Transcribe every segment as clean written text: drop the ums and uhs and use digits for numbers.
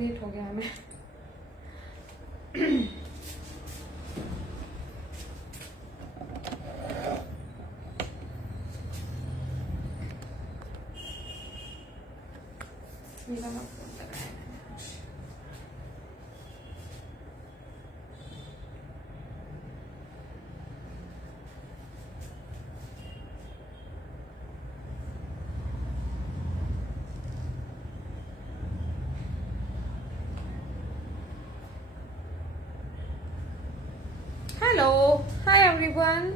Late हो गया हमें। Hello, hi everyone.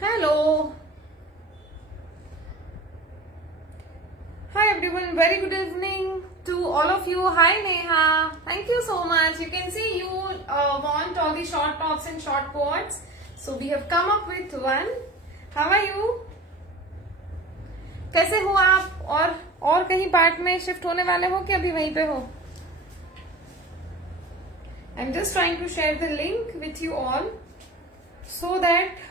Hello. Hi everyone, very good evening to all of you. Hi Neha, thank you so much. You can see you want all the short tops and short quotes. So we have come up with one. How are you? कैसे हो आप? और कहीं part में shift होने वाले हो कि अभी वहीं पे हो? I'm just trying to share the link with you all so that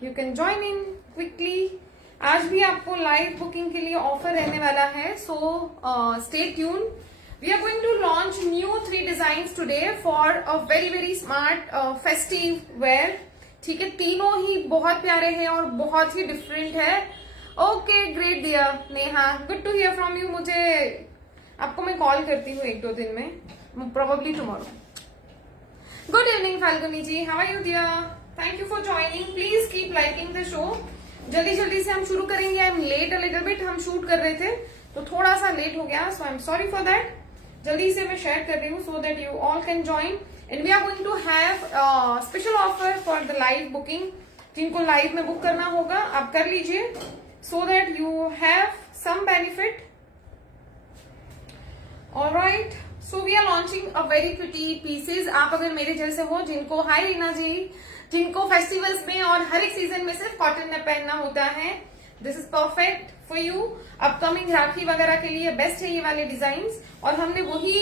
you can join in quickly. आज भी आपको लाइव बुकिंग के लिए ऑफर रहने वाला है, so stay tuned. We are going to launch new 3 designs today for a very very smart festive wear. ठीक है, तीनों ही बहुत प्यारे हैं और बहुत ही डिफरेंट है. Okay, great dear Neha, good to hear from you. मुझे आपको मैं कॉल करती हूँ 1-2 दिन में, probably tomorrow. Good evening Falguni ji, how are you dear? Thank you for joining. Please keep liking the show. जल्दी जल्दी से हम शुरू करेंगे. I am late a little bit. हम शूट कर रहे थे तो थोड़ा सा लेट हो गया, so I am sorry for that. जल्दी से मैं शेयर कर रही हूँ so that you all can join. And we are going to have special offer for the live booking. जिनको लाइव में बुक करना होगा आप कर लीजिए so that you have some benefit. Alright, so we are launching a very pretty pieces. आप अगर मेरे जैसे हो जिनको, हाय रीना जी, जिनको फेस्टिवल्स में और हर एक सीजन में सिर्फ कॉटन में पहनना होता है, this is perfect for you. Upcoming Rakhi वगैरह के लिए बेस्ट है ये वाले डिजाइन्स. और हमने वही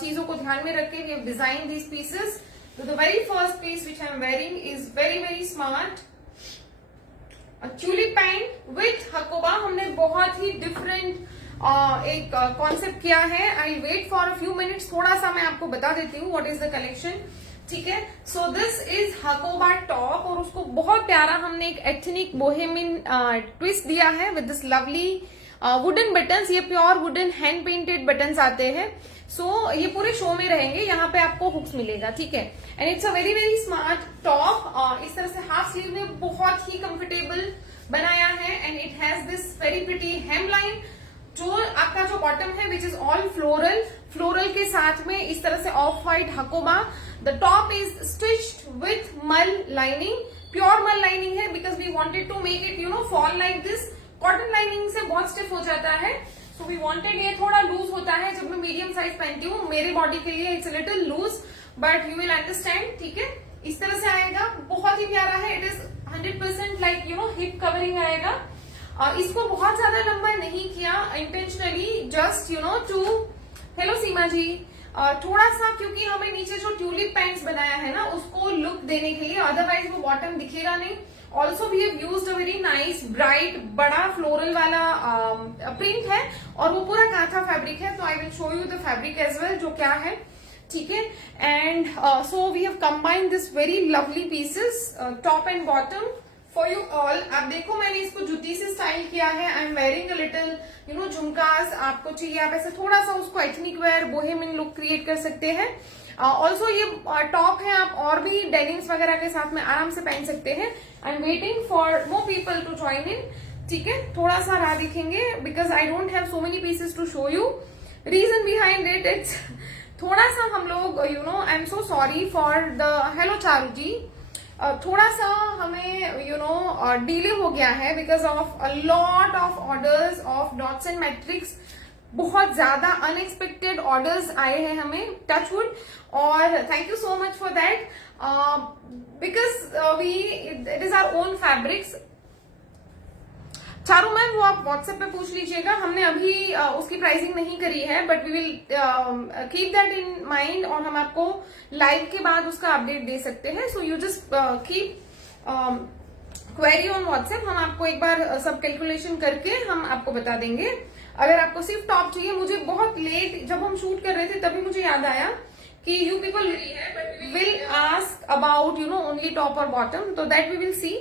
चीजों को ध्यान में रख के we have design these pieces. तो the very first piece which I am wearing is very very smart. Tulip pant with Hakoba. हमने बहुत ही डिफरेंट एक कॉन्सेप्ट किया है. I wait for a few minutes. थोड़ा सा मैं आपको बता देती हूँ व्हाट इज द कलेक्शन. ठीक है, so this is Hakoba top और उसको बहुत प्यारा हमने एक एथनिक बोहेमियन ट्विस्ट दिया है with this lovely wooden buttons. ये pure wooden hand painted buttons आते हैं. सो ये पूरे शो में रहेंगे. यहाँ पे आपको हुक्स मिलेगा. ठीक है, and it's a very very smart top. इस तरह से हाफ स्लीव में बहुत ही कंफर्टेबल बनाया है. And it has this very pretty hem line. जो आपका जो बॉटम है which is all floral, floral के साथ में इस तरह से off white Hakoba. The top is stitched with mul lining. Pure mul lining है because we wanted to make it fall like this. Cotton lining से बहुत स्टिफ हो जाता है, सो वी वांटेड, ये थोड़ा लूज होता है जब मैं मीडियम साइज पहनती हूँ. मेरे बॉडी के लिए it's little loose but you will understand. ठीक है, इस तरह से आएगा. बहुत ही प्यारा है. It is 100% like hip covering आएगा. इसको बहुत ज्यादा लंबा नहीं किया इंटेंशनली, जस्ट टू. हेलो सीमा जी, थोड़ा सा क्योंकि हमें नीचे जो ट्यूलिप पैंट्स बनाया है ना उसको लुक देने के लिए, अदरवाइज वो बॉटम दिखेगा नहीं. Also we have used a very nice bright बड़ा फ्लोरल वाला प्रिंट है और वो पूरा कांथा फैब्रिक है. तो I will show you the fabric as well जो क्या है. ठीक है, and so we have combined this very lovely pieces top and bottom for you all. आप देखो मैंने इसको जूती से स्टाइल किया है. I am wearing a little झुमकास. आपको चाहिए आप ऐसे थोड़ा सा उसको ethnic wear Bohemian look create कर सकते हैं. ऑल्सो ये टॉप है, आप और भी डेनिम्स वगैरह के साथ में आराम से पहन सकते हैं. I am waiting for more people to join in. ठीक है, थोड़ा सा राह दिखेंगे because I don't have so many pieces to show you. Reason behind it, it's थोड़ा सा हम लोग I am so sorry for the. Hello Charu ji, थोड़ा सा हमें डिले हो गया है because of a lot of orders of dots and matrix. बहुत ज्यादा अनएक्सपेक्टेड ऑर्डर्स आए हैं हमें, टचवुड, और thank you so much for that because it is our own fabrics. Charu ma'am वो आप व्हाट्सएप पे पूछ लीजिएगा, हमने अभी उसकी प्राइसिंग नहीं करी है, but we will keep that in mind और हम आपको लाइव के बाद उसका अपडेट दे सकते हैं. So you just keep query on WhatsApp, हम आपको एक बार सब कैलकुलेशन करके हम आपको बता देंगे. अगर आपको सिर्फ टॉप चाहिए, मुझे बहुत लेट जब हम शूट कर रहे थे तभी मुझे याद आया कि you people will ask about only top और बॉटम, तो दैट वी विल सी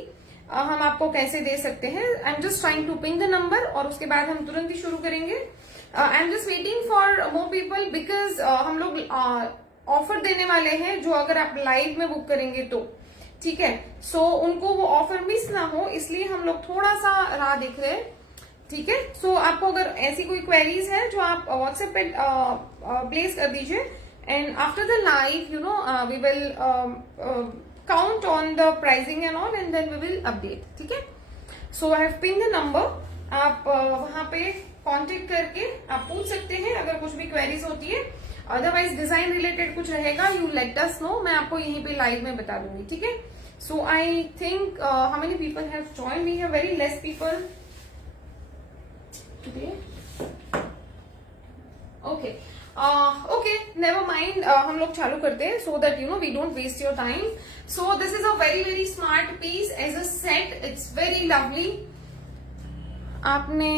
हम आपको कैसे दे सकते हैं. I am just trying to ping the number और उसके बाद हम तुरंत ही शुरू करेंगे. I am just waiting for more people because हम लोग ऑफर देने वाले हैं जो अगर आप लाइव में बुक करेंगे तो ठीक है. सो उनको वो ऑफर मिस ना हो इसलिए हम लोग थोड़ा सा राह देख रहे हैं. ठीक है. सो आपको अगर ऐसी कोई क्वेरीज है जो आप व्हाट्सएप पे प्लेस कर दीजिए and after the live we will count on the pricing and all and then we will update. ठीक है. So I have pinned the number. आप वहां पे कांटेक्ट करके आप पूछ सकते हैं अगर कुछ भी क्वेरीज होती है. अदरवाइज डिजाइन रिलेटेड कुछ रहेगा, यू लेट अस नो, मैं आपको यहीं पे लाइव में बता दूंगी. ठीक है. So I think how many people have join. We have very less people today. Okay okay, never mind, हम लोग चालू करते हैं so that we don't waste your time. So this is a very very smart piece as a set. It's very lovely. आपने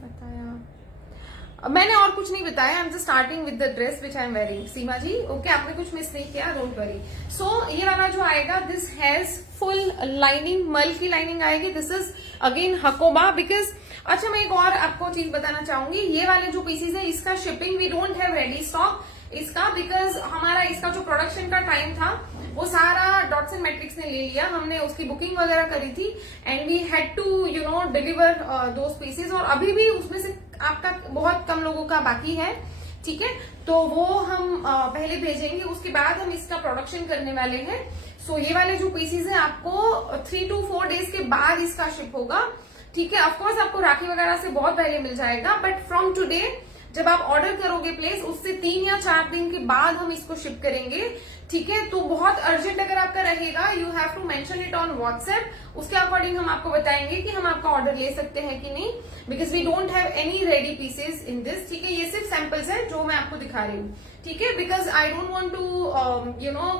बताया, मैंने और कुछ नहीं बताया. I am just starting with the dress which I am wearing. Seema ji okay, आपने कुछ miss नहीं किया, डोंट वरी. सो ये वाला जो आएगा, this has full lining, mul की लाइनिंग आएगी. This is again Hakoba because. अच्छा, मैं एक और आपको चीज बताना चाहूंगी. ये वाले जो पीसेज है इसका shipping we don't have ready stock इसका, बिकॉज हमारा इसका जो प्रोडक्शन का टाइम था वो सारा डॉट्स एंड मैट्रिक्स ने ले लिया. हमने उसकी बुकिंग वगैरह करी थी and we had to deliver those pieces, और अभी भी उसमें से आपका बहुत कम लोगों का बाकी है. ठीक है. तो वो हम पहले भेजेंगे, उसके बाद हम इसका प्रोडक्शन करने वाले हैं. सो ये वाले जो पीसेज है आपको 3 to 4 डेज के बाद इसका शिप होगा. ठीक है. ऑफकोर्स आपको राखी वगैरह से बहुत पहले मिल जाएगा, बट फ्रॉम टुडे जब आप ऑर्डर करोगे प्लेस, उससे 3 या 4 दिन के बाद हम इसको शिप करेंगे. ठीक है. तो बहुत अर्जेंट अगर आपका रहेगा, you have to mention it on WhatsApp. उसके अकॉर्डिंग हम आपको बताएंगे कि हम आपका ऑर्डर ले सकते हैं कि नहीं, because we don't have any ready pieces in this. ठीक है. ये सिर्फ सैंपल्स है जो मैं आपको दिखा रही हूँ. ठीक है. Because I don't want to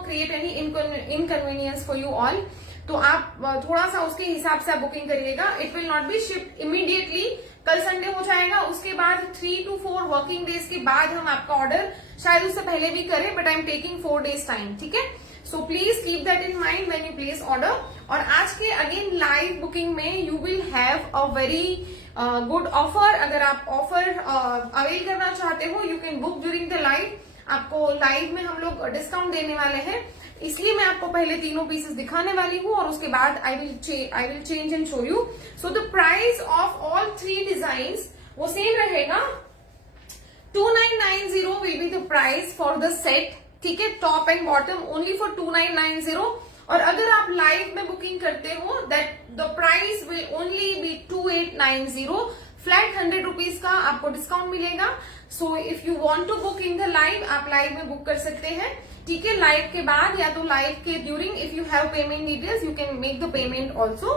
create any inconvenience for you all. तो आप थोड़ा सा उसके हिसाब से आप बुकिंग करिएगा. It will not be shift immediately. कल संडे हो जाएगा, उसके बाद 3 to 4 वर्किंग डेज के बाद हम आपका ऑर्डर शायद उससे पहले भी करें, but I am taking 4 days time. ठीक है. So please keep that in mind when you place order. और आज के अगेन लाइव बुकिंग में you will have a very good offer. अगर आप ऑफर अवेल करना चाहते हो, you can book during the live. आपको लाइव में हम लोग डिस्काउंट देने वाले हैं, इसलिए मैं आपको पहले तीनों पीसेस दिखाने वाली हूँ और उसके बाद I will change and show you. So the price of all 3 designs वो सेम रहेगा. 2990 will be the price for the set. ठीक है. Top and bottom only for 2990. और अगर आप लाइव में बुकिंग करते हो, that the price will only be 2890. Flat 100 rupees का आपको डिस्काउंट मिलेगा. So if you want to book in the live, आप लाइव में बुक कर सकते हैं. ठीक है. लाइव के बाद या तो लाइव के during, if you have payment details you can make the payment also.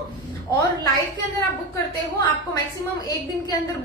और लाइव के अंदर आप बुक करते हो, आपको मैक्सिमम 1 दिन के अंदर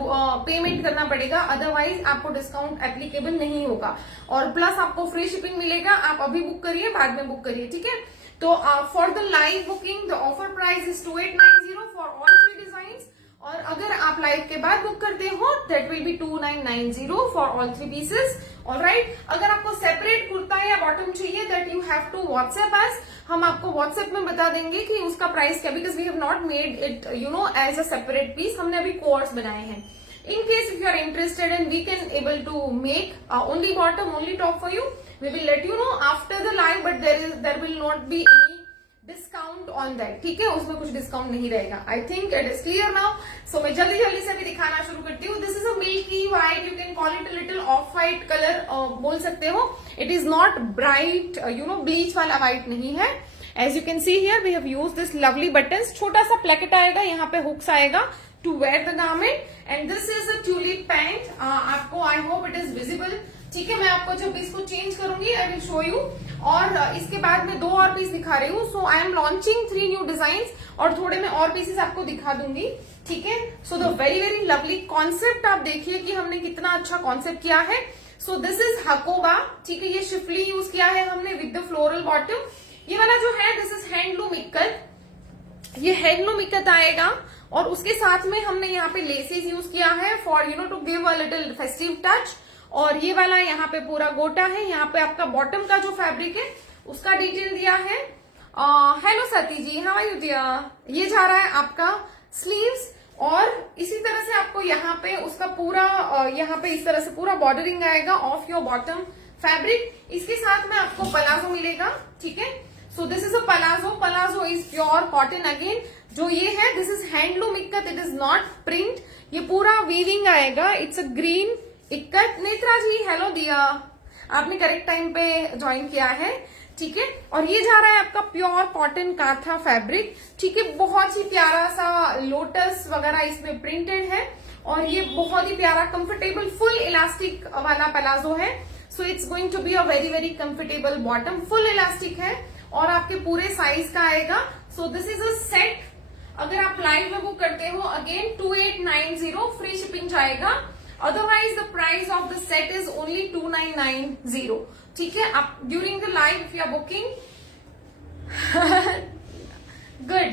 पेमेंट करना पड़ेगा, अदरवाइज आपको डिस्काउंट एप्लीकेबल नहीं होगा. और प्लस आपको फ्री शिपिंग मिलेगा. आप अभी बुक करिए, बाद में बुक करिए. ठीक है. तो for the live booking the offer price is 2890 for all 3 designs. और अगर आप लाइव के बाद बुक करते हो, that will be 2990 for all 3 pieces. Alright. अगर आपको सेपरेट कुर्ता या बॉटम चाहिए, that you have to WhatsApp us. हम आपको व्हाट्सएप में बता देंगे कि उसका प्राइस क्या, because we have not made it as a separate piece. हमने अभी कोर्स बनाए हैं. In case if you are interested and we can able to make only bottom, only top for you, we will let you know after the live, but there will not be any discount on that. ठीक है. उसमें कुछ discount नहीं रहेगा. I think it is clear now. So मैं जल्दी जल्दी से भी दिखाना शुरू करती हूँ. This is a milky white. You can call it a little off white color बोल सकते हो. It is not bright, bleach वाला white नहीं है. As you can see here we have used this lovely buttons, छोटा सा placket आएगा, यहाँ पे हुक्स आएगा to wear the garment and this is a tulip pant. आपको I hope it is visible. ठीक है, मैं आपको जब इसको चेंज करूंगी आई विल शो यू. और इसके बाद मैं 2 और पीस दिखा रही हूँ. So I am launching 3 new design और थोड़े मैं और पीसेस आपको दिखा दूंगी. ठीक है, so the very very lovely concept आप देखिए कि हमने कितना अच्छा कॉन्सेप्ट किया है. So this is Hakoba. ठीक है, ये शिफली यूज किया है हमने विद द फ्लोरल बॉटम. ये वाला जो है दिस इज हैंडलूम इक्कत. ये हैंडलूम इक्कत आएगा और उसके साथ में हमने यहाँ पे लेसेस यूज किया है for to give a little festive touch. और ये वाला यहाँ पे पूरा गोटा है. यहाँ पे आपका बॉटम का जो फैब्रिक है उसका डिटेल दिया है. Hello Sati ji, how are you dear. ये जा रहा है आपका स्लीव्स और इसी तरह से आपको यहाँ पे उसका पूरा यहाँ पे इस तरह से पूरा बॉर्डरिंग आएगा ऑफ योर बॉटम फैब्रिक. इसके साथ में आपको पलाजो मिलेगा. ठीक है, so this is a palazzo. Palazzo is pure cotton again. जो ये है this is handloom ikat, it is not print. ये पूरा वीविंग आएगा. It's a green ikat. Netra ji hello Diya, आपने करेक्ट टाइम पे ज्वाइन किया है. ठीक है, और ये जा रहा है आपका प्योर कॉटन काथा फैब्रिक. ठीक है, बहुत ही प्यारा सा लोटस वगैरह इसमें प्रिंटेड है और ये बहुत ही प्यारा कंफर्टेबल फुल इलास्टिक वाला पलाजो है. So it's going to be a very very comfortable bottom. Full elastic है और आपके पूरे साइज का आएगा. So this is a set. अगर आप लाइव में बुक करते हो अगेन 2890 फ्री शिपिंग जाएगा. Otherwise, the price of the set is only 2990. ठीक है, आप during the live if you are booking, good.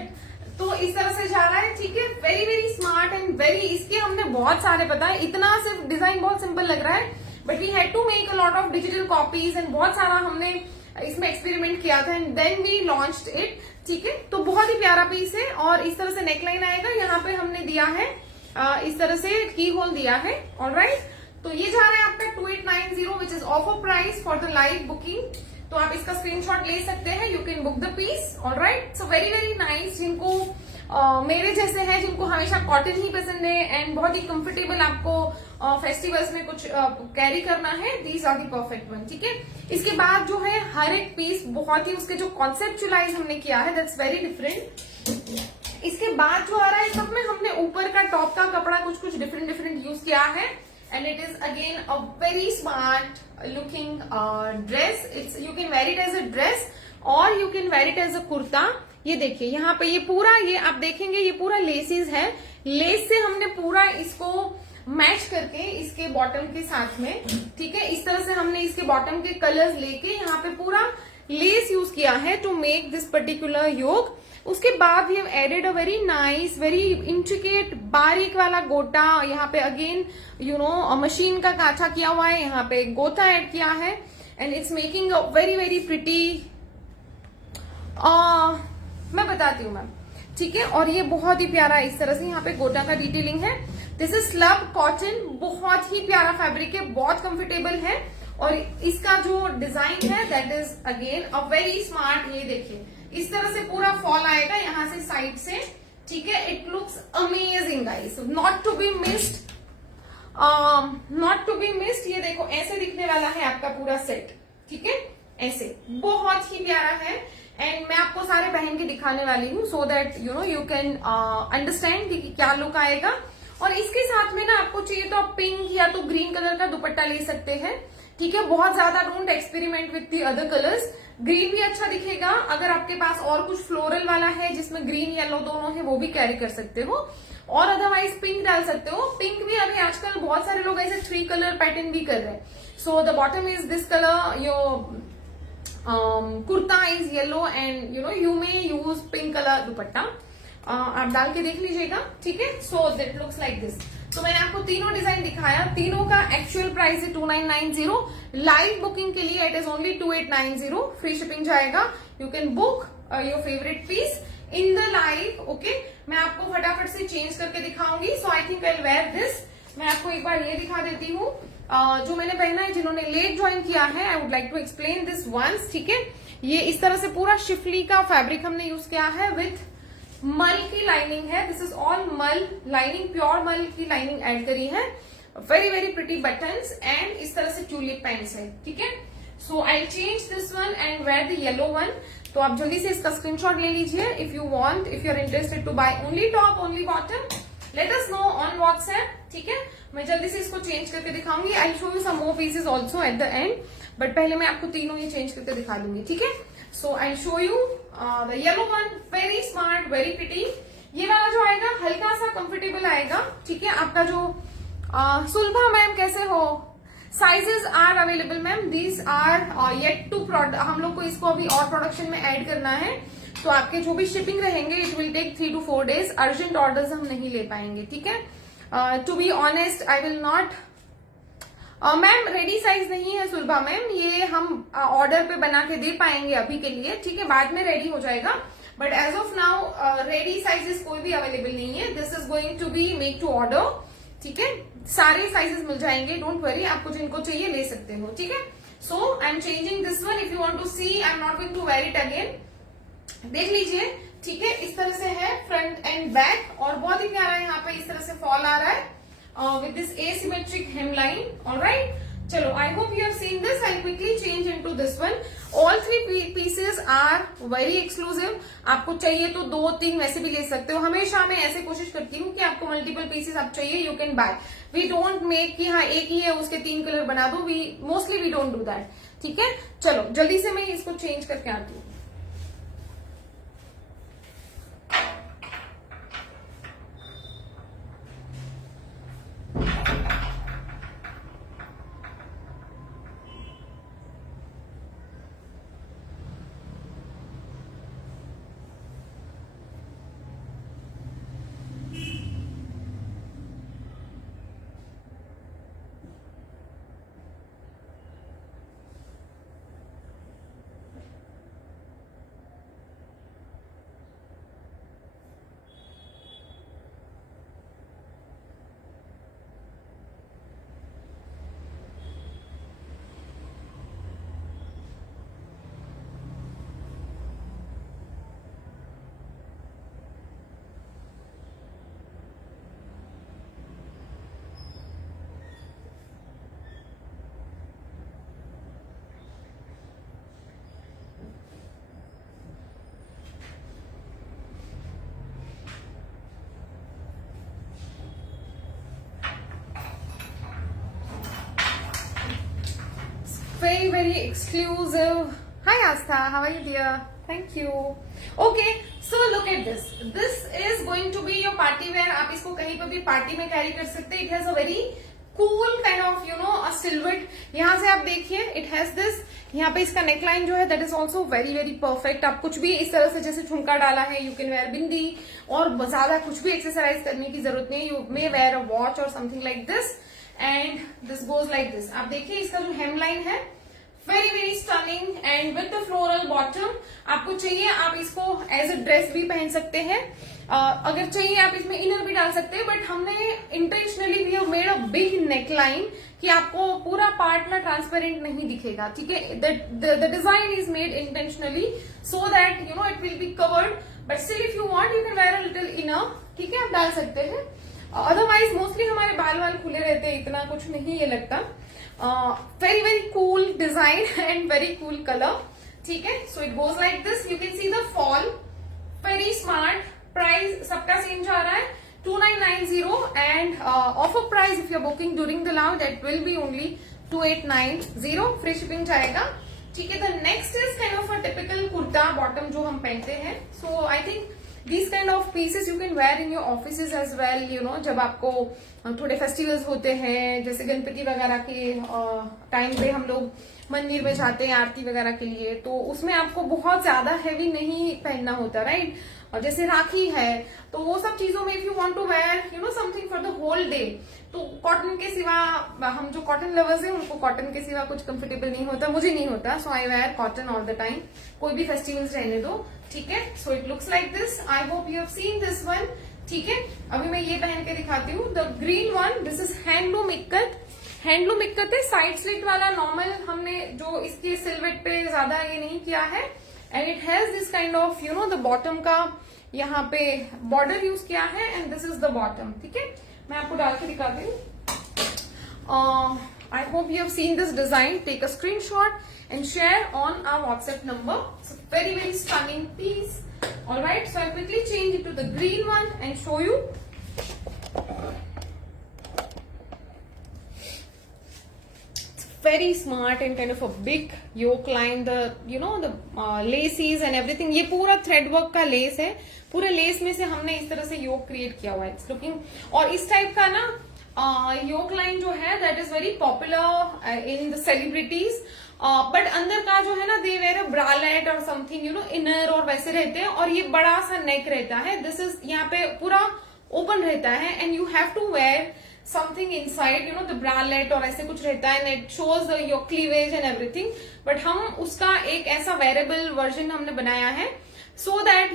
तो इस तरह से जा रहा है. ठीक है, very very smart and very. इसके हमने बहुत सारे बताए. इतना सिर्फ डिजाइन बहुत सिंपल लग रहा है but we had to make a lot of digital copies and बहुत सारा हमने इसमें एक्सपेरिमेंट किया था and then we launched it. ठीक है, तो बहुत ही प्यारा पीस है और इस तरह से नेकलाइन आएगा. यहाँ पे हमने दिया है इस तरह से की होल दिया है. ऑलराइट, तो ये जा रहा है आपका 2890 which is offer price for the live booking. तो आप इसका स्क्रीनशॉट ले सकते हैं. You can book the piece. Alright, so very very nice. जिनको मेरे जैसे हैं, जिनको हमेशा कॉटन ही पसंद है एंड बहुत ही कंफर्टेबल आपको फेस्टिवल्स में कुछ कैरी करना है, these are the perfect one. ठीक है, इसके बाद जो है हर एक पीस बहुत ही उसके जो कॉन्सेप्चुलाइज हमने किया है दैट्स वेरी डिफरेंट. इसके बाद जो आ रहा है सब में हमने ऊपर का टॉप का कपड़ा कुछ डिफरेंट डिफरेंट यूज किया है and it is again a very smart looking dress. It's you can wear it as a dress और you can wear it as a kurta. ये देखिए यहाँ पे ये पूरा ये आप देखेंगे ये पूरा लेसेस है. लेस से हमने पूरा इसको मैच करके इसके बॉटम के साथ में. ठीक है, इस तरह से हमने इसके बॉटम के कलर्स लेके यहाँ पे पूरा लेस यूज किया है to make this particular yoke. उसके बाद we have added a very nice very intricate बारीक वाला गोटा. यहाँ पे अगेन मशीन का कांचा किया हुआ है. यहाँ पे गोटा ऐड किया है and it's making a very very pretty. मैं बताती हूँ मैम. ठीक है, और ये बहुत ही प्यारा इस तरह से यहाँ पे गोटा का डिटेलिंग है. This is slub cotton. बहुत ही प्यारा फैब्रिक है, बहुत कंफर्टेबल है और इसका जो डिजाइन है that is again a very smart. ये देखिए इस तरह से पूरा फॉल आएगा यहाँ से साइड से. ठीक है, it looks amazing guys, not to be missed. Not to be missed. ये देखो ऐसे दिखने वाला है आपका पूरा सेट. ठीक है, ऐसे बहुत ही प्यारा है एंड मैं आपको सारे पहन के दिखाने वाली हूँ so that you can understand कि क्या लुक आएगा. और इसके साथ में ना आपको चाहिए तो आप पिंक या तो ग्रीन कलर का दुपट्टा ले सकते हैं. ठीक है, बहुत ज्यादा don't experiment with the other colours. Green भी अच्छा दिखेगा. अगर आपके पास और कुछ फ्लोरल वाला है जिसमें ग्रीन येलो दोनों है वो भी कैरी कर सकते हो और अदरवाइज पिंक डाल सकते हो. पिंक भी अभी आजकल बहुत सारे लोग ऐसे 3 कलर पैटर्न भी कर रहे हैं. So the bottom is this colour, your kurta is yellow and you may use pink colour दुपट्टा. आप डाल के देख लीजिएगा. ठीक है, so that looks like this. तो मैंने आपको तीनों डिजाइन दिखाया. तीनों का एक्चुअल प्राइस है 2990. लाइव बुकिंग के लिए it is only 2890. Free shipping जाएगा. You can book your favourite piece in the live. Okay, मैं आपको फटाफट से चेंज करके दिखाऊंगी. So I think I wear this. मैं आपको एक बार ये दिखा देती हूँ जो मैंने पहना है. जिन्होंने लेट ज्वाइन किया है I would like to explain this once. ठीक है, ये इस तरह से पूरा शिफली का फैब्रिक हमने यूज किया है विथ मल की लाइनिंग है. This is all mul lining, pure mul की लाइनिंग ऐड करी है. Very very pretty buttons and इस तरह से ट्यूलिप पैंट्स है. ठीक है, so I change this one and wear the yellow one. तो आप जल्दी से इसका स्क्रीनशॉट ले लीजिए। If you want, if you are interested to buy only top only bottom, let us know on WhatsApp, ठीक है। मैं जल्दी से इसको चेंज करके दिखाऊंगी। I show you some more pieces also at the end, but पहले मैं आपको तीनों ये चेंज करके दिखा दूंगी, ठीक है। So I show you the yellow one, very smart, very pretty. ये वाला जो आएगा हल्का सा कंफर्टेबल आएगा, ठीक है। आपका जो सुलभा मैम कैसे हो, sizes are available ma'am, these are yet to product. हम लोग को इसको अभी और प्रोडक्शन में ऐड करना है, तो आपके जो भी शिपिंग रहेंगे it will take 3 to 4 days। Urgent orders हम नहीं ले पाएंगे, ठीक है। To be honest I will not ma'am, ready size नहीं है सुलभा मैम, ये हम ऑर्डर पे बना के दे पाएंगे अभी के लिए, ठीक है। बाद में रेडी हो जाएगा, but as of now ready sizes कोई भी अवेलेबल नहीं है। This is going to be make to order, ठीक है। सारे साइजेस मिल जाएंगे, डोंट वरी, आपको जिनको चाहिए ले सकते हो, ठीक है। So I am changing this one. If you want to see, I am not going to wear it again, देख लीजिए, ठीक है। इस तरह से है फ्रंट एंड बैक, और बहुत ही प्यारा यहाँ पे इस तरह से फॉल आ रहा है with this asymmetric hemline, all right। चलो, I hope you have seen this। I'll quickly change into this one। All 3 pieces are very exclusive। आपको चाहिए तो 2-3 वैसे भी ले सकते हो। हमेशा मैं ऐसे कोशिश करती हूँ कि आपको मल्टीपल पीसेस आप चाहिए, you can buy. We don't make कि हाँ एक ही है उसके 3 कलर बना दो, we mostly we don't do that, ठीक है। चलो जल्दी से मैं इसको चेंज करके आती हूँ। Very exclusive. Hi Astha, how are you dear? Thank you. Okay, so look at this. This is going to be your party wear. आप इसको कहीं पर भी पार्टी में कैरी कर सकते हैं। It has a very cool kind of a silhouette। यहाँ से आप देखिए, it has this, यहाँ पे इसका नेकलाइन जो है that is also very perfect। आप कुछ भी इस तरह से जैसे झुमका डाला है, you can wear बिंदी, और ज्यादा कुछ भी एक्सरसाइज करने की जरूरत नहीं। You may wear a watch or something like this, and this goes like this। आप देखिए इसका जो हेमलाइन है very stunning and with the floral bottom। आपको चाहिए आप इसको एज अ ड्रेस भी पहन सकते हैं, अगर चाहिए आप इसमें इनर भी डाल सकते हैं, बट हमने intentionally we have made a big neckline कि आपको पूरा पार्ट ना ट्रांसपेरेंट नहीं दिखेगा, ठीक है। The design is made intentionally so that it will be covered, but still if you want you can wear a little inner, ठीक है, आप डाल सकते हैं। अदरवाइज मोस्टली हमारे बाल खुले रहते हैं, इतना कुछ नहीं ये लगता। very cool design and very cool color, ठीक है। so it goes like this, you can see the fall, very smart। price सबका सेम जा रहा है 2990, and offer price if you're booking during the launch that will be only 2890, free shipping जाएगा, ठीक है। the next is kind of a typical kurta bottom जो हम पहनते हैं। so I think these kind of pieces you can wear in your offices as well, जब आपको थोड़े फेस्टिवल्स होते हैं, जैसे गणपति वगैरह के टाइम पे हम लोग मंदिर में जाते हैं आरती वगैरह के लिए, तो उसमें आपको बहुत ज्यादा हैवी नहीं पहनना होता, राइट। और जैसे राखी है, तो वो सब चीजों में if you want to wear something for the whole day, तो कॉटन के सिवा, हम जो कॉटन लवर्स हैं उनको कॉटन के सिवा कुछ कंफर्टेबल नहीं होता, मुझे नहीं होता। So I wear cotton all the time, कोई भी फेस्टिवल्स रहने दो, ठीक है। So it looks like this. I hope you have seen this one, ठीक है। अभी मैं ये पहन के दिखाती हूँ, the green one. This is handloom ikat, handloom ikat है, साइड स्लिट वाला नॉर्मल, हमने जो इसके सिलवेट पे ज्यादा ये नहीं किया है, and it has this kind of the bottom का यहाँ पे बॉर्डर यूज किया है, and this is the bottom, ठीक है। मैं आपको डाल के दिखाती हूँ। I hope you have seen this design. Take a screenshot and share on our WhatsApp number. It's a very, very stunning piece. Alright, so I'll quickly change it to the green one and show you. It's very smart and kind of a big yoke line. The the laces and everything. ये पूरा thread work का lace है. पूरे less में से हमने इस तरह से योक क्रिएट किया हुआ है. It's looking, और इस टाइप का ना योक लाइन जो है that is very popular in the celebrities. But अंदर का जो है ना दे वेयर अ ब्रालेट और समथिंग इनर और वैसे रहते हैं, और ये बड़ा सा नेक रहता है. दिस इज यहाँ पे पूरा ओपन रहता है and you have to wear something inside the bralette और ऐसे कुछ रहता है and it shows your cleavage and everything. But हम उसका एक ऐसा वेरेबल वर्जन हमने बनाया है so that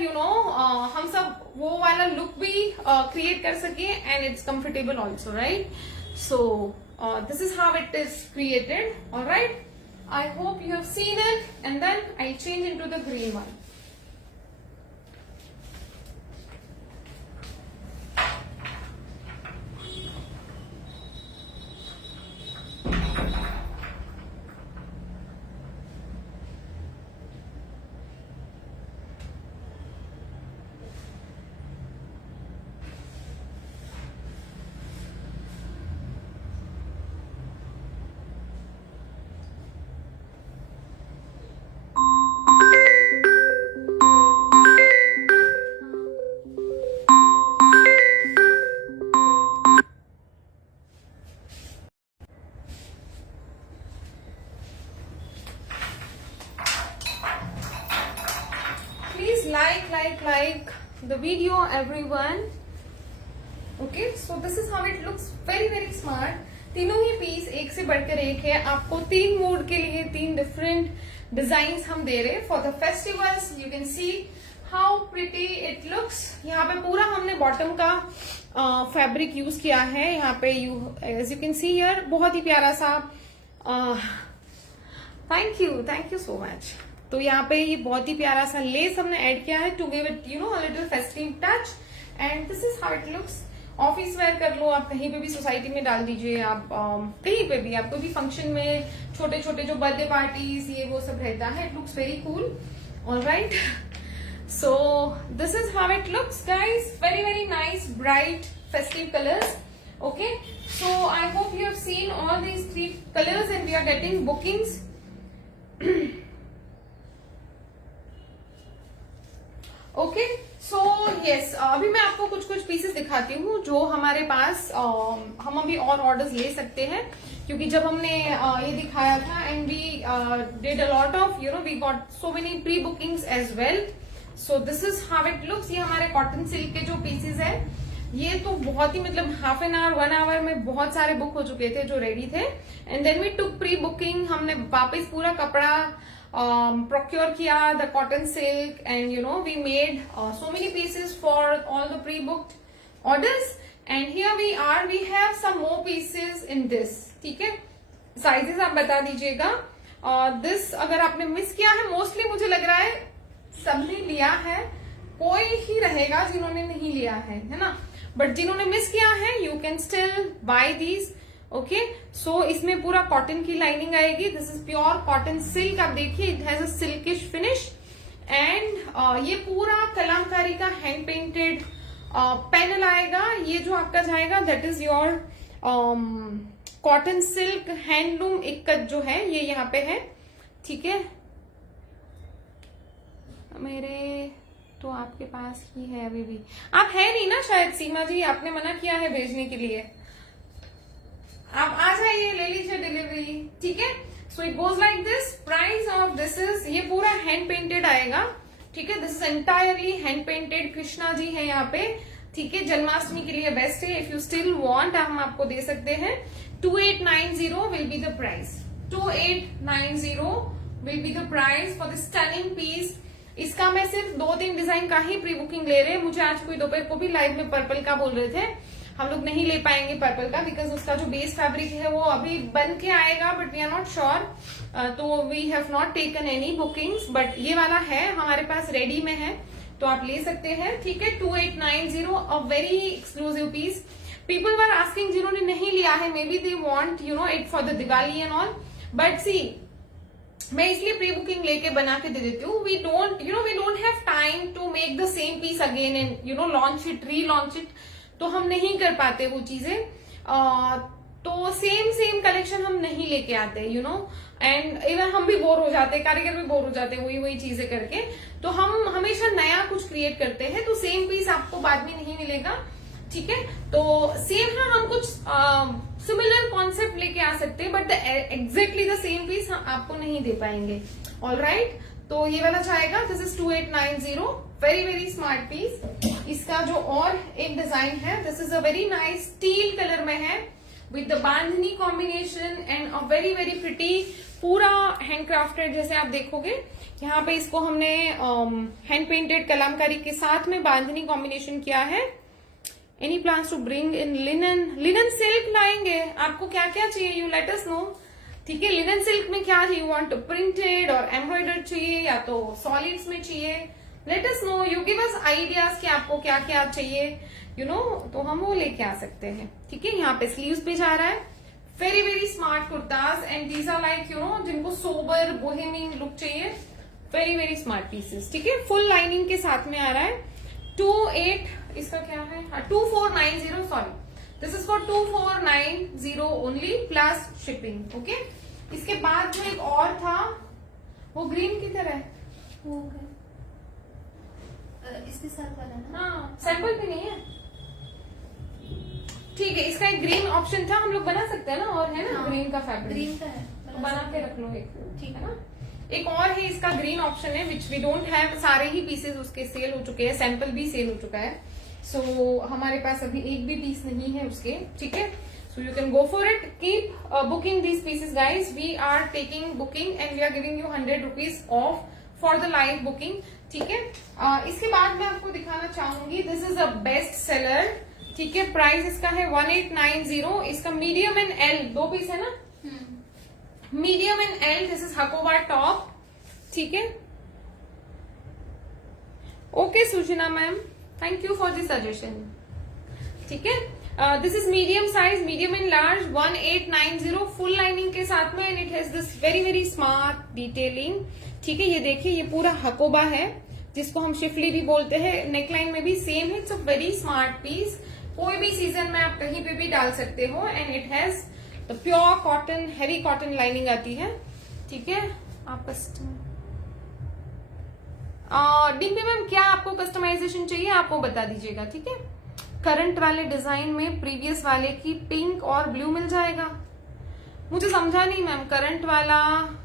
हम सब वो वाला लुक भी क्रिएट कर सके and it's comfortable also, right? So this is how it is created. Alright, I hope you have seen it and then I change into the green one. like the video everyone. Okay, so this is how it looks. very very smart. तीनों ही piece एक से बढ़कर एक है. आपको 3 mood के लिए 3 different design हम दे रहे हैं for the festivals. You can see how pretty it looks. यहाँ पे पूरा हमने बॉटम का फैब्रिक यूज किया है. यहाँ पे as you can see here बहुत ही प्यारा सा. Thank you so much. तो यहाँ पे ये बहुत ही प्यारा सा लेस हमने ऐड किया है to give it a little festive touch. And this is how it looks. Office wear कर लो आप, कहीं पे भी सोसाइटी में डाल दीजिए आप, कहीं पे भी आपको भी फंक्शन में छोटे छोटे जो बर्थडे पार्टीज ये वो सब रहता है. It looks very cool. Alright, so this is how it looks guys. Very very nice bright festive colors. Okay, so I hope you have seen all these 3 colors and we are getting bookings. Okay, so yes, अभी मैं आपको कुछ कुछ pieces दिखाती हूँ जो हमारे पास हम अभी और ऑर्डर्स ले सकते हैं, क्योंकि जब हमने ये दिखाया था and we did a lot of we got so many pre bookings as well. So this is how it looks. ये हमारे कॉटन सिल्क के जो पीसेस है ये तो बहुत ही मतलब हाफ एन आवर 1 आवर में बहुत सारे बुक हो चुके थे जो रेडी थे. And then we took pre booking. हमने वापस पूरा कपड़ा procure kiya, the cotton silk, and we made so many pieces for all the pre-booked orders. And here we are, we have some more pieces in this. ठीक है, sizes आप बता दीजिएगा. This अगर आपने मिस किया है, मोस्टली मुझे लग रहा है सबने लिया है, कोई ही रहेगा जिन्होंने नहीं लिया है ना. बट जिन्होंने मिस किया है you can still buy these. Okay, so इसमें पूरा कॉटन की लाइनिंग आएगी. This is pure cotton silk. आप देखिए it has a silkish finish. And ये पूरा कलामकारी का हैंड पेंटेड पैनल आएगा. ये जो आपका जाएगा that is your cotton silk handloom ikat जो है ये यहाँ पे है. ठीक है, मेरे तो आपके पास ही है अभी भी. आप है नहीं ना शायद सीमा जी, आपने मना किया है भेजने के लिए. आप आ जाइए, ले लीजिए डिलीवरी. ठीक है, so it goes like this. Price of this is, ये पूरा हैंड पेंटेड आएगा. ठीक है, this is entirely hand painted. Krishna ji है यहाँ पे. ठीक है, जन्माष्टमी के लिए बेस्ट है. इफ यू स्टिल वांट हम आपको दे सकते हैं. 2890 will be the price. 2890 will be the price for the stunning piece. इसका मैं सिर्फ 2-3 डिजाइन का ही प्री बुकिंग ले रहे हैं. मुझे आज कोई दोपहर को भी लाइव में पर्पल का बोल रहे थे, हम लोग नहीं ले पाएंगे पर्पल का, बिकॉज उसका जो बेस फैब्रिक है वो अभी बन के आएगा, but we are not sure. तो we have not taken any bookings. But ये वाला है हमारे पास, रेडी में है, तो आप ले सकते हैं. ठीक है, 2890, a very exclusive piece. People were asking जिन्होंने नहीं लिया है, may be they want you know it for the Diwali and all, but see मैं इसलिए प्री बुकिंग लेके बना के दे देती हूँ. We don't have time to make the same piece again and launch it, relaunch it, तो हम नहीं कर पाते वो चीजें. तो सेम कलेक्शन हम नहीं लेके आते एंड इवन हम भी बोर हो जाते, कारीगर भी बोर हो जाते वही चीजें करके. तो हम हमेशा नया कुछ क्रिएट करते हैं, तो सेम पीस आपको बाद में नहीं मिलेगा. ठीक है, तो सेम हम कुछ सिमिलर कॉन्सेप्ट लेके आ सकते हैं, but exactly the same piece आपको नहीं दे पाएंगे. ऑल राइट, तो ये वाला जाएगा. This is 2890, very smart piece. इसका जो और एक डिजाइन है, this is a very nice steel colour में है with the bandhani combination and a very pretty, पूरा हैंडक्राफ्टेड. जैसे आप देखोगे यहाँ पे इसको हमने हैंड पेंटेड कलामकारी के साथ में बांधनी कॉम्बिनेशन किया है. Any plans to bring in linen silk लाएंगे. आपको क्या क्या चाहिए, यू लेट अस नो. ठीक है, लिनन सिल्क में क्या चाहिए, वांट प्रिंटेड और एम्ब्रॉयडर्ड चाहिए या तो सॉलिड्स में चाहिए, late us no, you give us ideas कि आपको क्या क्या चाहिए, तो हम वो लेके आ सकते हैं. ठीक है, यहाँ पे स्लीव्स पे जा रहा है. Very smart kurtas and these are like जिनको सोबर बोहेमियन लुक चाहिए, वेरी स्मार्ट पीसेस. ठीक है, फुल लाइनिंग के साथ में आ रहा है. 28 इसका क्या है, 2490, sorry, this is for 2490 only plus shipping. Okay, इसके बाद जो एक और था वो ग्रीन की तरह वो इसके साथ वाला ना. हाँ, सैंपल भी नहीं है. ठीक है, इसका एक ग्रीन ऑप्शन था, हम लोग बना सकते हैं ना, और है ना. हाँ, ग्रीन का फैब्रिक, ग्रीन का है, तो बना के रख लो एक. ठीक है ना. एक और है इसका ग्रीन ऑप्शन है विच वी डोंट हैव. सारे ही पीसेस उसके सेल हो चुके हैं, सैंपल भी सेल हो चुका है. सो हमारे पास अभी एक भी पीस नहीं है उसके. ठीक है, so you can go for it. Keep booking these pieces guys. We are taking booking and we are giving you 100 rupees off for the live booking. ठीक है, इसके बाद मैं आपको दिखाना चाहूंगी, this is a best seller. ठीक है, प्राइस इसका है 1890. इसका मीडियम एंड एल दो पीस है ना, medium and L. This is Hakoba top. ठीक है, okay Sujana ma'am, thank you for the suggestion. ठीक है, this is medium size, medium and large, 1890 full lining के साथ में and it has this very smart detailing. ठीक है, ये देखिए, ये पूरा हकोबा है जिसको हम शिफली भी बोलते हैं. नेकलाइन में भी सेम है. It's a very smart piece. कोई भी सीजन में आप कहीं पे भी डाल सकते हो and it has the pure cotton, heavy cotton lining आती है. ठीक है, आप डिम्पी मैम क्या आपको कस्टमाइजेशन चाहिए, आप वो बता दीजिएगा. ठीक है, करंट वाले डिजाइन में प्रीवियस वाले की पिंक और ब्लू मिल जाएगा. मुझे समझा नहीं मैम, करंट वाला,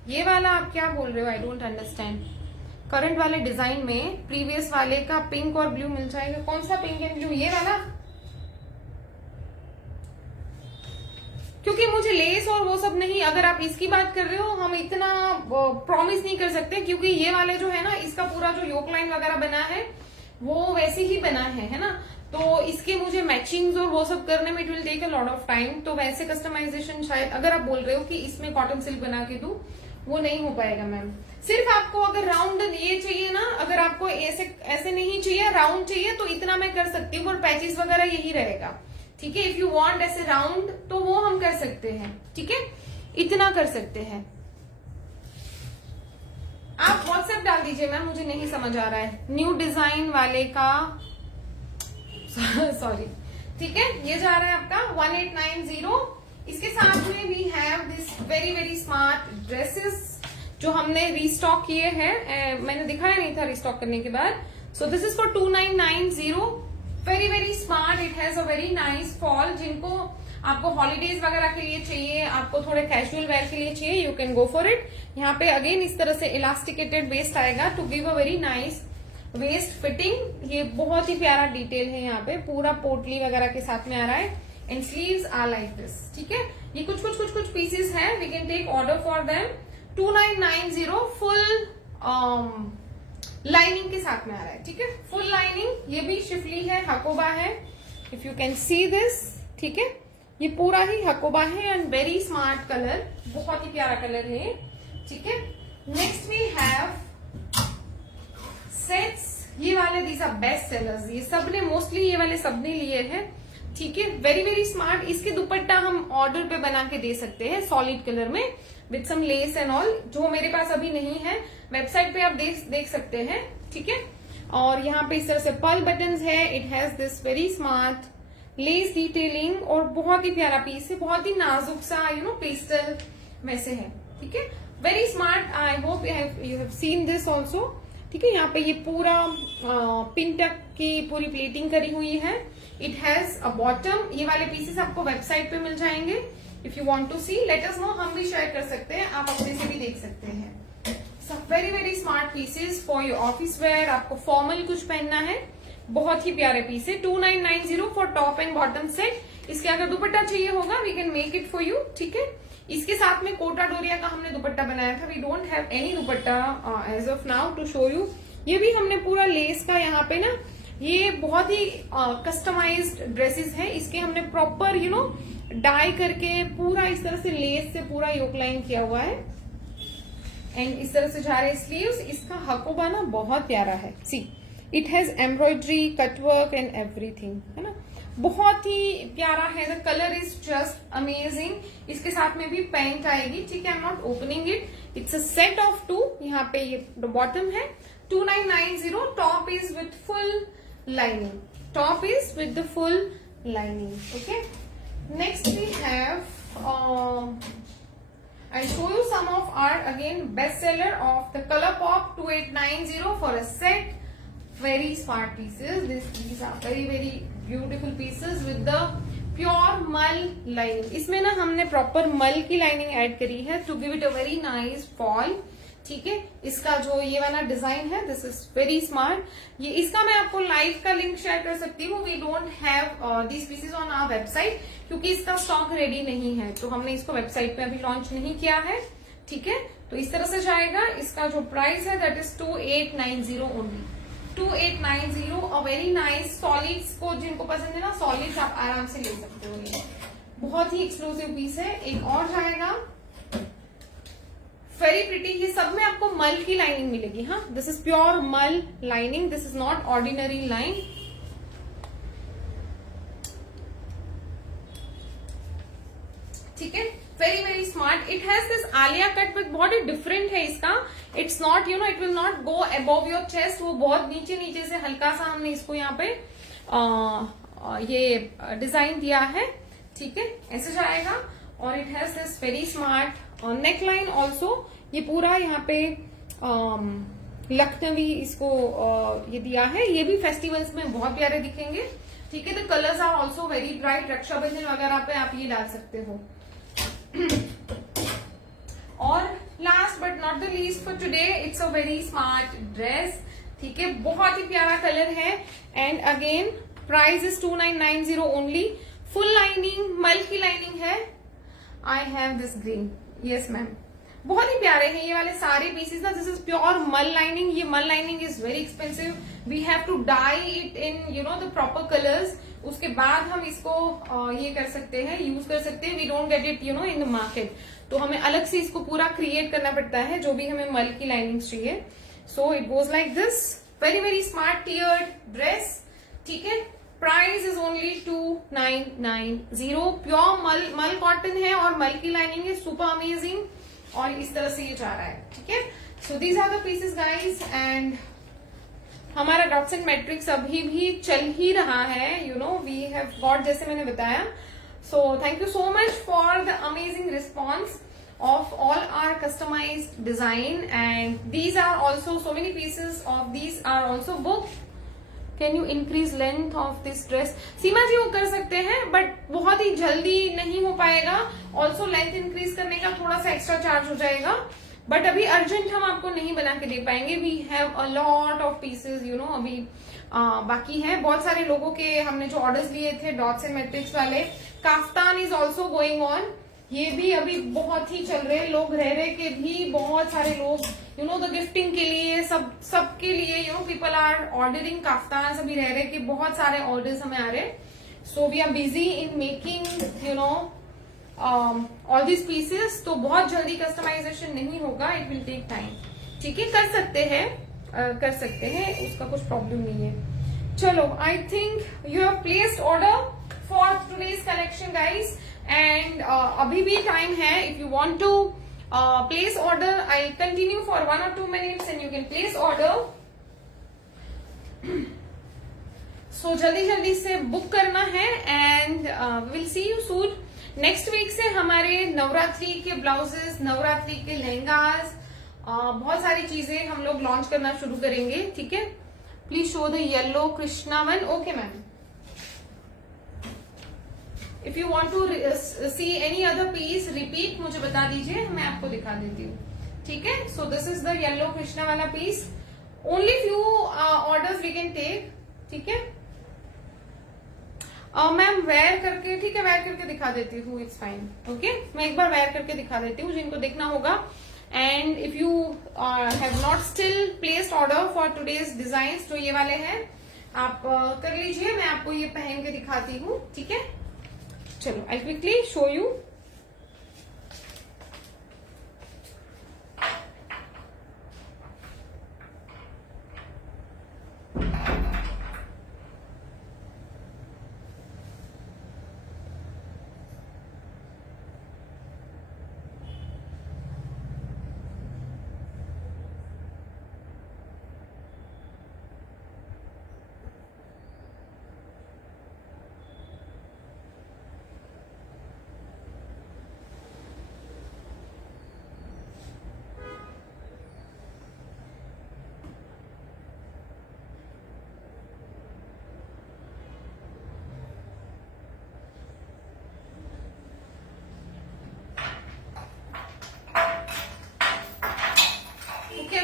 ये वाला आप क्या बोल रहे हो, आई डोंट अंडरस्टैंड. करंट वाले डिजाइन में प्रीवियस वाले का पिंक और ब्लू मिल जाएगा. कौन सा पिंक एंड ब्लू, ये वाला? क्योंकि मुझे लेस और वो सब नहीं, अगर आप इसकी बात कर रहे हो, हम इतना प्रॉमिस नहीं कर सकते, क्योंकि ये वाले जो है ना, इसका पूरा जो योक लाइन वगैरह बना है वो वैसे ही बना है ना. तो इसके मुझे मैचिंग्स और वो सब करने में it will take a lot of time. तो वैसे कस्टमाइजेशन शायद अगर आप बोल रहे हो कि इसमें कॉटन सिल्क बना के दूं, वो नहीं हो पाएगा मैम. सिर्फ आपको अगर राउंड ये चाहिए ना, अगर आपको ऐसे नहीं चाहिए, राउंड चाहिए, तो इतना मैं कर सकती हूँ, और पैचेस वगैरह यही रहेगा. ठीक है, इफ यू वांट ऐसे राउंड तो वो हम कर सकते हैं. ठीक है, इतना कर सकते हैं. आप व्हाट्सएप डाल दीजिए मैम, मुझे नहीं समझ आ रहा है. न्यू डिजाइन वाले का सॉरी. ठीक है, ये जा रहा है आपका 1890. इसके साथ में we have this very smart dresses जो हमने रीस्टॉक किए हैं. मैंने दिखाया नहीं था रीस्टॉक करने के बाद. सो this is for 2990. Very smart. It has a very nice fall. जिनको आपको हॉलीडेज वगैरह के लिए चाहिए, आपको थोड़े कैजुअल वेयर के लिए चाहिए, you can go for it. यहाँ पे अगेन इस तरह से इलास्टिकेटेड वेस्ट आएगा to give a very nice waist fitting. ये बहुत ही प्यारा डिटेल है. यहाँ पे पूरा पोटली वगैरह के साथ में आ रहा है and sleeves are like this. ठीक है, ये कुछ पीसेस हैं, we can take order for them. 2990 full lining के साथ में आ रहा है. ठीक है, फुल लाइनिंग. ये भी शिफली है, हकोबा है, if you can see this. ठीक है, ये पूरा ही हकोबा है एंड वेरी स्मार्ट कलर, बहुत ही प्यारा कलर है. ठीक है, नेक्स्ट वी हैव सेट्स. ये वाले दीज आर बेस्ट सेलर्स. ये सबने मोस्टली ये वाले सबने लिए हैं. ठीक है, वेरी वेरी स्मार्ट। इसके दुपट्टा हम ऑर्डर पे बना के दे सकते हैं सॉलिड कलर में with some lace and all, जो मेरे पास अभी नहीं है। वेबसाइट पे आप देख सकते हैं, ठीक है। और यहाँ पे इस तरह से पर्ल बटन्स है, it has this very smart less detailing और बहुत ही प्यारा पीस है, बहुत ही नाजुक सा पेस्टल में से है, ठीक है, very smart. I hope you have seen this also, ठीक है। यहाँ पे ये पूरा पिन-टक की पूरी प्लेटिंग करी हुई है। It has a bottom. ये वाले पीसेस आपको वेबसाइट पे मिल जाएंगे। If you want to see let us know, हम भी शेयर कर सकते हैं, आप अपने से भी देख सकते हैं। Very very smart pieces for your office wear, आपको फॉर्मल कुछ पहनना है, बहुत ही प्यारे पीस है। 2990 for top and bottom set. इसके अगर दुपट्टा चाहिए होगा we can make it for you, ठीक है। इसके साथ में कोटा डोरिया का हमने दुपट्टा बनाया था। We don't have any dupatta as of now to show you. ये भी हमने पूरा लेस का यहाँ पे ना, ये बहुत ही कस्टमाइज्ड ड्रेसेस है। इसके हमने प्रॉपर डाई करके पूरा इस तरह से लेस से पूरा योक लाइन किया हुआ है एंड इस तरह से जा रहे स्लीव्स। इसका हकोबा ना बहुत प्यारा है। See it has embroidery, cutwork and everything, है ना, बहुत ही प्यारा है। The colour is just amazing. इसके साथ में भी पैंट आएगी, ठीक है। I am not opening it, it's a set of 2। यहाँ पे ये बॉटम है 2990। Top is with full lining, top is with the full lining, okay. Next we have I'll show you some of our again bestseller of the ColourPop 2890 for a set. Very smart pieces. These are very very beautiful pieces with the pure mull lining. इसमें ना हमने proper mull की lining add करी है to give it a very nice fall. ठीक है, इसका जो ये वाला डिजाइन है दिस इज वेरी स्मार्ट। ये इसका मैं आपको लाइव का लिंक शेयर कर सकती हूँ। We don't have these pieces on our website क्योंकि इसका स्टॉक रेडी नहीं है, तो हमने इसको वेबसाइट पे अभी लॉन्च नहीं किया है, ठीक है। तो इस तरह से जाएगा। इसका जो प्राइस है that is 2890 only, 2890। A very nice solids को जिनको पसंद है ना सॉलिड्स, आप आराम से ले सकते हो। ये बहुत ही एक्सक्लूसिव पीस है। एक और जाएगा वेरी प्रिटी। ये सब में आपको मल की लाइनिंग मिलेगी। हाँ, this is pure mul lining, this is not ordinary line. ठीक है, very very smart. It has this Alia cut with बहुत ही डिफरेंट है इसका। It's not it will not go above your chest, वो बहुत नीचे नीचे से हल्का सा हमने इसको यहाँ पे ये डिजाइन दिया है, ठीक है, ऐसे जाएगा। और it has this very smart neck line also. ये पूरा यहाँ पे लखनवी इसको ये दिया है। ये भी फेस्टिवल्स में बहुत प्यारे दिखेंगे, ठीक है। The colours are also very bright. Rakshabandhan वगैरह पे आप ये डाल सकते हो। और last but not the least for today, it's a very smart dress, ठीक है, बहुत ही प्यारा कलर है। And again price is 2990 only. Full lining, mul की लाइनिंग है। I have this green, yes ma'am, बहुत ही प्यारे हैं ये वाले सारे पीसेस ना। This is pure mul lining. ये mul lining is very expensive. We have to dye it in the proper colours. उसके बाद हम इसको ये कर सकते हैं, यूज कर सकते हैं। We don't get it in the market, तो हमें अलग से इसको पूरा क्रिएट करना पड़ता है जो भी हमें मल की लाइनिंग चाहिए। So it goes like this, very very smart tiered dress, ठीक है। Price is only 2990। Pure mul cotton है और मल की लाइनिंग है, सुपर अमेजिंग। और इस तरह से ये जा रहा है, ठीक है। So these are the pieces guys. And हमारा डॉट्स एंड मैट्रिक्स अभी भी चल ही रहा है, वी हैव गॉट, जैसे मैंने बताया। So thank you so much for the amazing response of all our customized design, and these are also so many pieces of these are also booked. Can you increase length of this dress? सीमा जी वो कर सकते हैं but बहुत ही जल्दी नहीं हो पाएगा। Also length increase करने का थोड़ा सा एक्स्ट्रा चार्ज हो जाएगा, बट अभी अर्जेंट हम आपको नहीं बना के दे पाएंगे। We have a lot of pieces अभी बाकी है। बहुत सारे लोगों के हमने जो ऑर्डर्स लिए थे डॉट्स एंड मैट्रिक्स वाले। Kaftan is also going on, ये भी अभी बहुत ही चल रहे हैं। लोग रह रहे के भी बहुत सारे लोग द गिफ्टिंग के लिए सबके लिए पीपल आर ऑर्डरिंग काफ्तान। अभी रह रहे के बहुत सारे ऑर्डर्स हमें आ रहे। So we are busy in making all this pieces. तो बहुत जल्दी कस्टमाइजेशन नहीं होगा, इट विल टेक टाइम, ठीक है। कर सकते हैं उसका कुछ प्रॉब्लम नहीं है। चलो, I think you have placed order for today's collection guys, and अभी भी टाइम है. If you want to place order, I continue for 1 or 2 minutes and you can place order. So जल्दी जल्दी से बुक करना है and will see you soon. Next week से हमारे नवरात्रि के ब्लाउजेस, नवरात्रि के लहंगास, बहुत सारी चीजें हम लोग लॉन्च करना शुरू करेंगे. ठीक है, please show the yellow Krishna one. Okay ma'am, if you want to see any other piece repeat मुझे बता दीजिए, मैं आपको दिखा देती हूँ. ठीक है, so this is the yellow Krishna वाला piece. Only few orders we can take. ठीक है मैम, वेयर करके, ठीक है वेयर करके दिखा देती हूँ. It's fine. ओके, मैं एक बार वेयर करके दिखा देती हूँ जिनको देखना होगा. And if you have not still placed order for today's design, तो ये वाले हैं, आप कर लीजिए. मैं आपको ये पहन के दिखाती हूँ. ठीक है, चलो I quickly show you.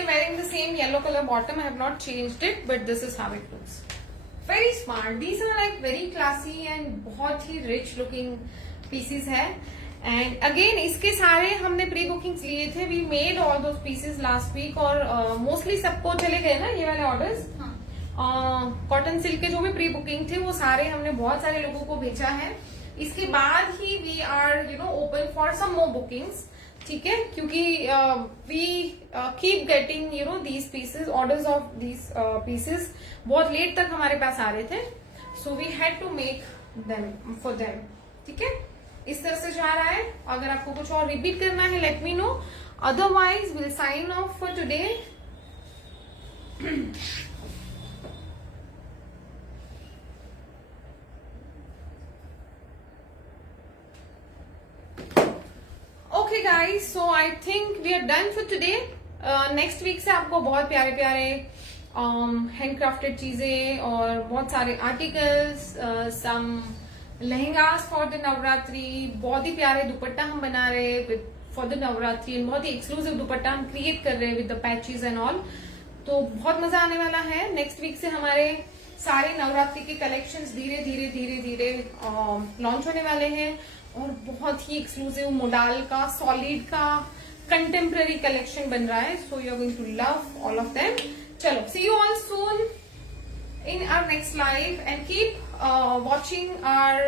Wearing the same yellow color bottom, I have not changed it, but this is how it looks. Very smart. These are like very classy and बहुत ही rich looking pieces है. And again इसके सारे हमने pre bookings लिए थे. We made all those pieces last week और mostly सबको चले गए ना ये वाले ऑर्डर्स. कॉटन सिल्क के जो भी प्री बुकिंग थे वो सारे हमने बहुत सारे लोगों को भेजा है. इसके बाद ही we are open for some more bookings. ठीक है, क्योंकि we keep getting these pieces, orders of these pieces बहुत लेट तक हमारे पास आ रहे थे. So we had to make them for them. ठीक है, इस तरह से जा रहा है. अगर आपको कुछ और रिपीट करना है let me know, otherwise will sign off for today. Okay guys, so I think we are done for today. Next week से आपको बहुत प्यारे प्यारे हैंडक्राफ्टेड चीजें और बहुत सारे articles, some lehengas for the Navratri, बहुत ही प्यारे दुपट्टा हम बना रहे हैं फॉर द नवरात्रि, एंड बहुत ही एक्सक्लूसिव दुपट्टा हम क्रिएट कर रहे हैं with the patches and all. तो बहुत मजा आने वाला है. नेक्स्ट वीक से हमारे सारे नवरात्रि के कलेक्शंस धीरे धीरे धीरे धीरे लॉन्च होने वाले हैं और बहुत ही एक्सक्लूसिव मोडाल का, सॉलिड का, कंटेम्पररी कलेक्शन बन रहा है. So you are going to love all of them. चलो, see you all soon in our next live and keep watching our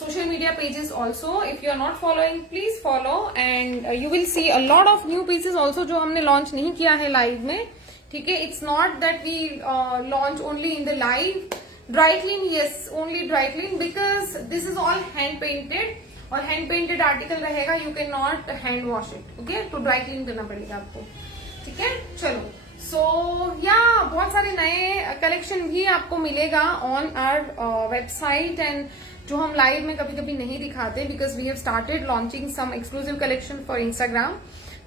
social media pages also. If you are not following, please follow and you will see a lot of new pieces also जो हमने launch नहीं किया है live में. ठीक है, it's not that we launch only in the live. Dry clean, yes, only dry clean because this is all hand painted और hand painted article रहेगा. You cannot hand wash it. Okay, तो dry clean करना पड़ेगा आपको. ठीक है, चलो. सो बहुत सारे नए कलेक्शन भी आपको मिलेगा ऑन आवर वेबसाइट एंड जो हम लाइव में कभी कभी नहीं दिखाते because we have started launching some exclusive collection for Instagram.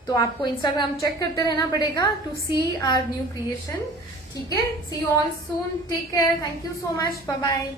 तो आपको इंस्टाग्राम चेक करते रहना पड़ेगा to see our new creation. ठीक है, see you all soon. Take care. Thank you so much. Bye bye.